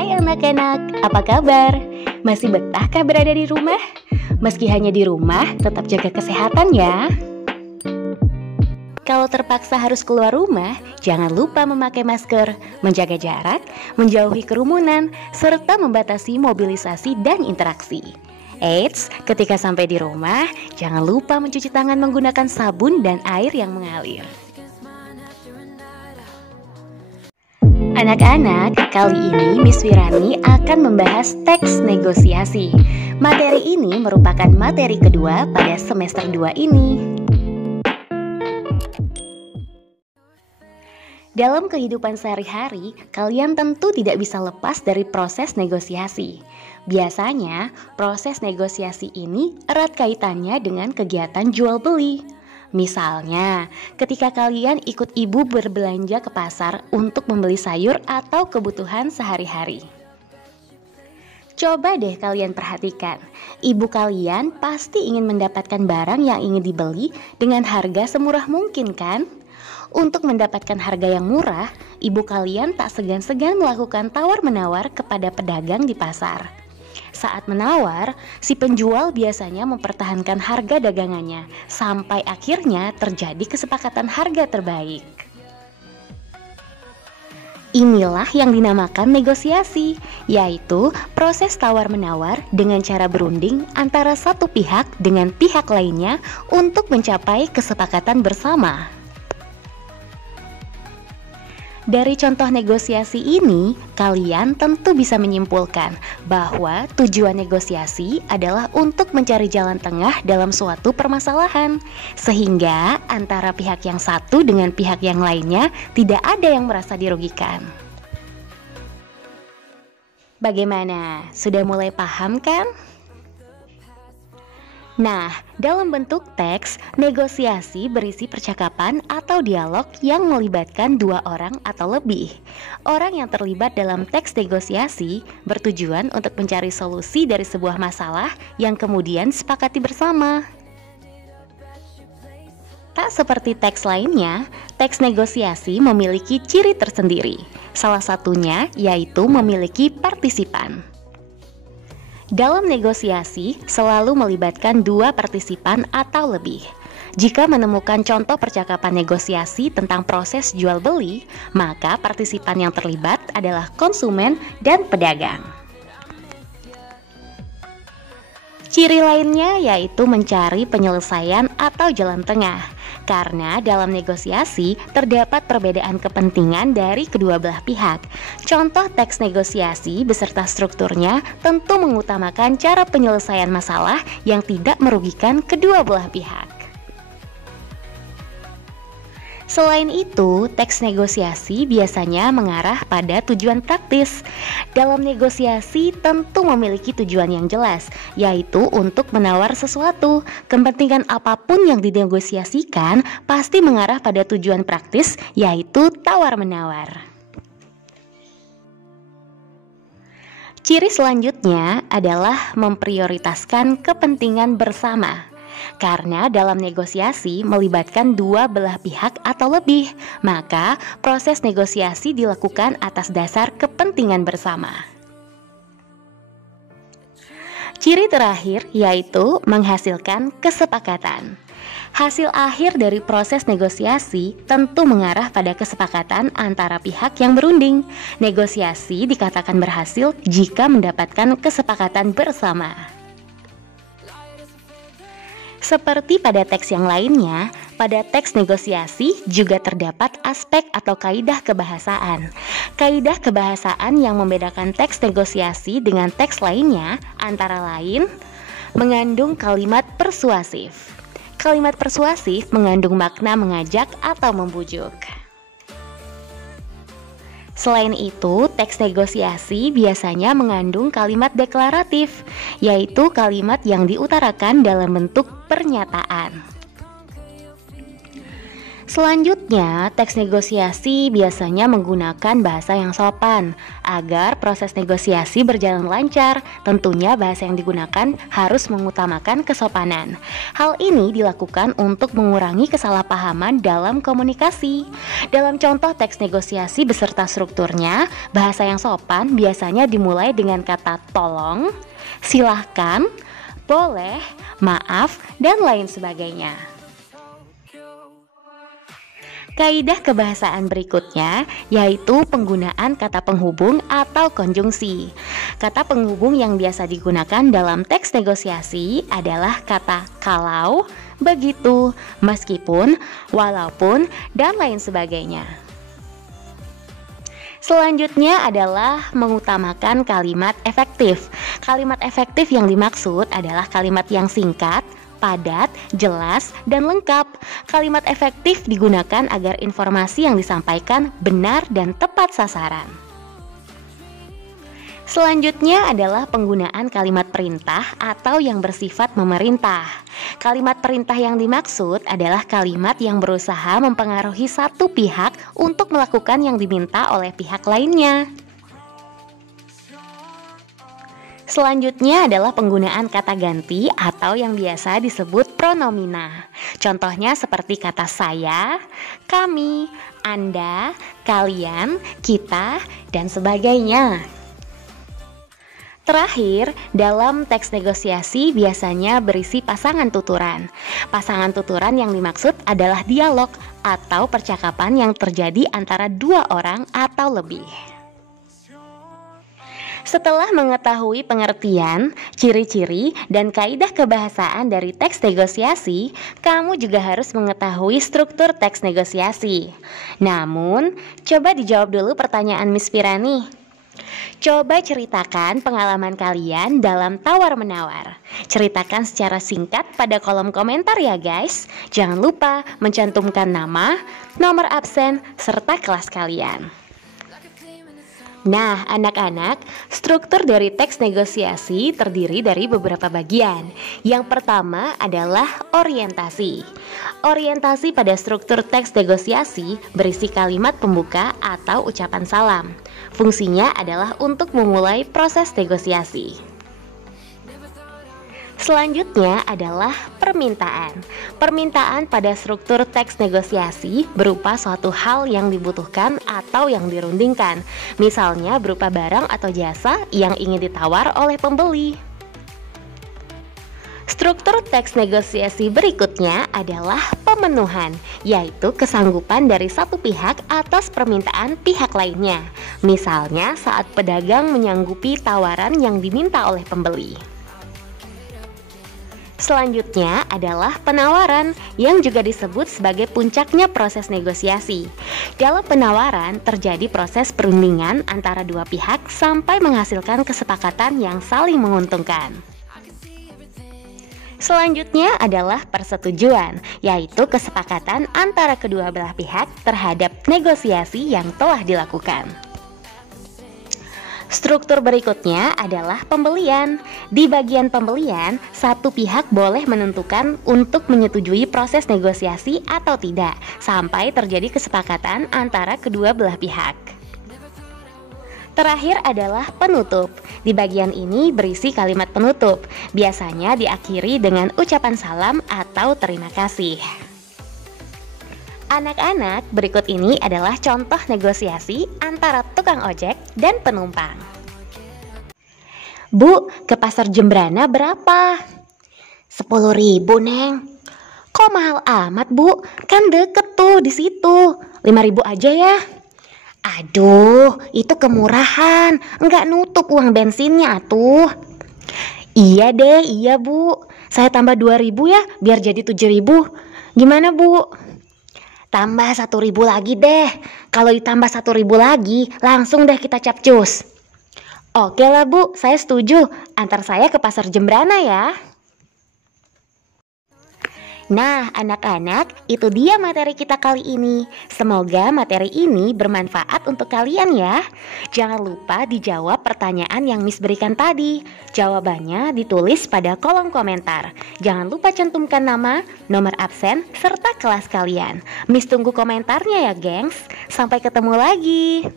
Hai anak-anak, apa kabar? Masih betahkah berada di rumah? Meski hanya di rumah, tetap jaga kesehatan ya. Kalau terpaksa harus keluar rumah, jangan lupa memakai masker, menjaga jarak, menjauhi kerumunan, serta membatasi mobilisasi dan interaksi. Eits, ketika sampai di rumah, jangan lupa mencuci tangan menggunakan sabun dan air yang mengalir. Anak-anak, kali ini Miss Wirani akan membahas teks negosiasi. Materi ini merupakan materi kedua pada semester 2 ini. Dalam kehidupan sehari-hari, kalian tentu tidak bisa lepas dari proses negosiasi. Biasanya, proses negosiasi ini erat kaitannya dengan kegiatan jual beli. Misalnya, ketika kalian ikut ibu berbelanja ke pasar untuk membeli sayur atau kebutuhan sehari-hari. Coba deh kalian perhatikan, ibu kalian pasti ingin mendapatkan barang yang ingin dibeli dengan harga semurah mungkin kan? Untuk mendapatkan harga yang murah, ibu kalian tak segan-segan melakukan tawar-menawar kepada pedagang di pasar. Saat menawar, si penjual biasanya mempertahankan harga dagangannya sampai akhirnya terjadi kesepakatan harga terbaik. Inilah yang dinamakan negosiasi, yaitu proses tawar-menawar dengan cara berunding antara satu pihak dengan pihak lainnya untuk mencapai kesepakatan bersama. Dari contoh negosiasi ini, kalian tentu bisa menyimpulkan bahwa tujuan negosiasi adalah untuk mencari jalan tengah dalam suatu permasalahan, sehingga antara pihak yang satu dengan pihak yang lainnya tidak ada yang merasa dirugikan. Bagaimana? Sudah mulai paham kan? Nah, dalam bentuk teks, negosiasi berisi percakapan atau dialog yang melibatkan dua orang atau lebih. Orang yang terlibat dalam teks negosiasi bertujuan untuk mencari solusi dari sebuah masalah yang kemudian disepakati bersama. Tak seperti teks lainnya, teks negosiasi memiliki ciri tersendiri. Salah satunya yaitu memiliki partisipan. Dalam negosiasi, selalu melibatkan dua partisipan atau lebih. Jika menemukan contoh percakapan negosiasi tentang proses jual beli, maka partisipan yang terlibat adalah konsumen dan pedagang. Ciri lainnya yaitu mencari penyelesaian atau jalan tengah, karena dalam negosiasi terdapat perbedaan kepentingan dari kedua belah pihak. Contoh teks negosiasi beserta strukturnya tentu mengutamakan cara penyelesaian masalah yang tidak merugikan kedua belah pihak. Selain itu, teks negosiasi biasanya mengarah pada tujuan praktis. Dalam negosiasi tentu memiliki tujuan yang jelas, yaitu untuk menawar sesuatu. Kepentingan apapun yang dinegosiasikan pasti mengarah pada tujuan praktis, yaitu tawar-menawar. Ciri selanjutnya adalah memprioritaskan kepentingan bersama. Karena dalam negosiasi melibatkan dua belah pihak atau lebih, maka proses negosiasi dilakukan atas dasar kepentingan bersama. Ciri terakhir yaitu menghasilkan kesepakatan. Hasil akhir dari proses negosiasi tentu mengarah pada kesepakatan antara pihak yang berunding. Negosiasi dikatakan berhasil jika mendapatkan kesepakatan bersama. Seperti pada teks yang lainnya, pada teks negosiasi juga terdapat aspek atau kaidah kebahasaan. Kaidah kebahasaan yang membedakan teks negosiasi dengan teks lainnya antara lain mengandung kalimat persuasif. Kalimat persuasif mengandung makna mengajak atau membujuk. Selain itu, teks negosiasi biasanya mengandung kalimat deklaratif, yaitu kalimat yang diutarakan dalam bentuk pernyataan. Selanjutnya, teks negosiasi biasanya menggunakan bahasa yang sopan agar proses negosiasi berjalan lancar. Tentunya bahasa yang digunakan harus mengutamakan kesopanan. Hal ini dilakukan untuk mengurangi kesalahpahaman dalam komunikasi. Dalam contoh teks negosiasi beserta strukturnya, bahasa yang sopan biasanya dimulai dengan kata tolong, silahkan, boleh, maaf, dan lain sebagainya. Kaidah kebahasaan berikutnya yaitu penggunaan kata penghubung atau konjungsi. Kata penghubung yang biasa digunakan dalam teks negosiasi adalah kata kalau, begitu, meskipun, walaupun, dan lain sebagainya. Selanjutnya adalah mengutamakan kalimat efektif. Kalimat efektif yang dimaksud adalah kalimat yang singkat, padat, jelas, dan lengkap. Kalimat efektif digunakan agar informasi yang disampaikan benar dan tepat sasaran. Selanjutnya adalah penggunaan kalimat perintah atau yang bersifat memerintah. Kalimat perintah yang dimaksud adalah kalimat yang berusaha mempengaruhi satu pihak untuk melakukan yang diminta oleh pihak lainnya. Selanjutnya adalah penggunaan kata ganti atau yang biasa disebut pronomina. Contohnya seperti kata saya, kami, Anda, kalian, kita, dan sebagainya. Terakhir, dalam teks negosiasi biasanya berisi pasangan tuturan. Pasangan tuturan yang dimaksud adalah dialog atau percakapan yang terjadi antara dua orang atau lebih. Setelah mengetahui pengertian, ciri-ciri, dan kaidah kebahasaan dari teks negosiasi, kamu juga harus mengetahui struktur teks negosiasi. Namun, coba dijawab dulu pertanyaan Miss Pirani. Coba ceritakan pengalaman kalian dalam tawar-menawar. Ceritakan secara singkat pada kolom komentar ya guys. Jangan lupa mencantumkan nama, nomor absen, serta kelas kalian. Nah, anak-anak, struktur dari teks negosiasi terdiri dari beberapa bagian. Yang pertama adalah orientasi. Orientasi pada struktur teks negosiasi berisi kalimat pembuka atau ucapan salam. Fungsinya adalah untuk memulai proses negosiasi. Selanjutnya adalah permintaan. Permintaan pada struktur teks negosiasi berupa suatu hal yang dibutuhkan atau yang dirundingkan. Misalnya berupa barang atau jasa yang ingin ditawar oleh pembeli. Struktur teks negosiasi berikutnya adalah pemenuhan, yaitu kesanggupan dari satu pihak atas permintaan pihak lainnya. Misalnya saat pedagang menyanggupi tawaran yang diminta oleh pembeli. Selanjutnya adalah penawaran yang juga disebut sebagai puncaknya proses negosiasi. Dalam penawaran terjadi proses perundingan antara dua pihak sampai menghasilkan kesepakatan yang saling menguntungkan. Selanjutnya adalah persetujuan, yaitu kesepakatan antara kedua belah pihak terhadap negosiasi yang telah dilakukan. Struktur berikutnya adalah pembelian. Di bagian pembelian, satu pihak boleh menentukan untuk menyetujui proses negosiasi atau tidak, sampai terjadi kesepakatan antara kedua belah pihak. Terakhir adalah penutup. Di bagian ini berisi kalimat penutup, biasanya diakhiri dengan ucapan salam atau terima kasih. Anak-anak, berikut ini adalah contoh negosiasi antara tukang ojek dan penumpang. Bu, ke pasar Jembrana berapa? 10.000, Neng. Kok mahal amat, Bu? Kan deket tuh di situ. 5.000 aja ya. Aduh, itu kemurahan. Nggak nutup uang bensinnya atuh. Iya deh, iya Bu. Saya tambah 2.000 ya, biar jadi 7.000. Gimana, Bu? Tambah 1.000 lagi deh. Kalau ditambah 1.000 lagi, langsung deh kita capcus. Oke lah Bu, saya setuju. Antar saya ke pasar Jembrana ya. Nah, anak-anak, itu dia materi kita kali ini. Semoga materi ini bermanfaat untuk kalian ya. Jangan lupa dijawab pertanyaan yang Miss berikan tadi. Jawabannya ditulis pada kolom komentar. Jangan lupa cantumkan nama, nomor absen, serta kelas kalian. Miss tunggu komentarnya ya, gengs. Sampai ketemu lagi.